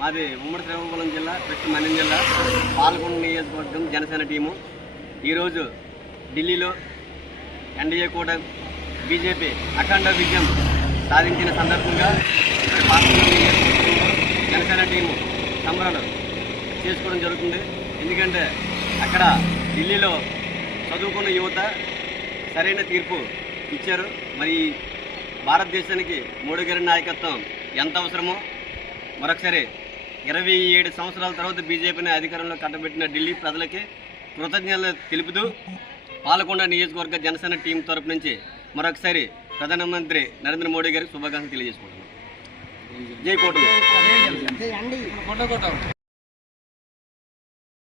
మాది ఉమ్మడి శ్రీకాకుళం జిల్లా కృష్ణ మన్యం జిల్లా పాల్గొండ నియోజకవర్గం జనసేన టీము ఈరోజు ఢిల్లీలో ఎన్డీఏ కూడా బీజేపీ అఖండ విజయం సాధించిన సందర్భంగా పాల్గొండ నియోజకవర్గంలో జనసేన టీము సంబరాలు చేసుకోవడం జరుగుతుంది. ఎందుకంటే అక్కడ ఢిల్లీలో చదువుకున్న యువత సరైన తీర్పు ఇచ్చారు. మరి భారతదేశానికి మోడీ గారి నాయకత్వం ఎంత అవసరమో మరొకసారి 27 సంవత్సరాల తర్వాత బీజేపీని అధికారంలో కట్టబెట్టిన ఢిల్లీ ప్రజలకి కృతజ్ఞతలు తెలుపుతూ పాలకొండ నియోజకవర్గ జనసేన టీం తరపు నుంచి మరొకసారి ప్రధానమంత్రి నరేంద్ర మోడీ గారికి శుభాకాంక్షలు తెలియజేసుకుంటున్నాం. జై కూటమి.